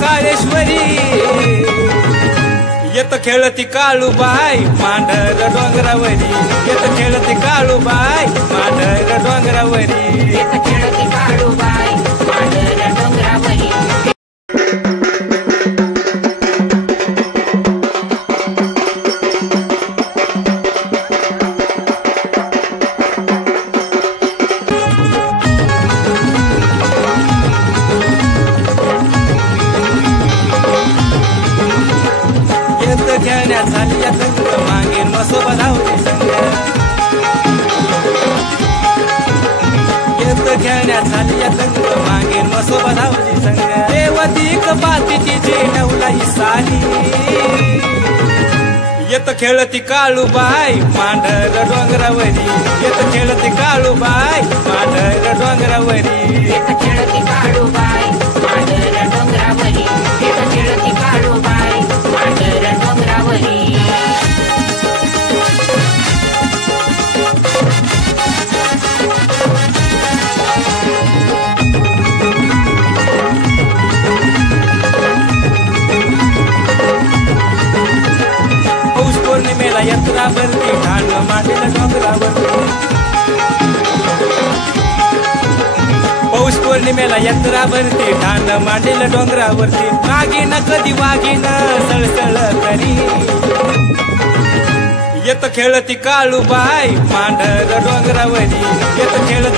काळेश्वरी येत खेळती काळूबाई मांढर डोंगरावरी येत खेळती काळूबाई मांढर डोंगरावरी येत खेळती काळूबाई मांढर डोंगरावरी खेळण्यात झाली या संग मागेन मसोबा धावली संग येत खेळण्यात झाली या संग मागेन मसोबा धावली संग देवती कपाती तिची नवलाई साली येत खेळती काळूबाई मांढर डोंगरावरी येत खेळती काळूबाई मांढर डोंगरावरी येत खेळती काळूबाई मांढर डोंगरावरी येत खेळती काळूबाई मांढर डोंगरावरी पौष पौर्णिमेला यात्रा भरती ठाण मांडीला डोंगरावरती पौष पौर्णिमेला यात्रा भरती ठाण मांडीला डोंगरावरती नागिन कधी वागिन सळसळ करी येत खेळती काळूबाई मांढर डोंगरावरी येत खेळती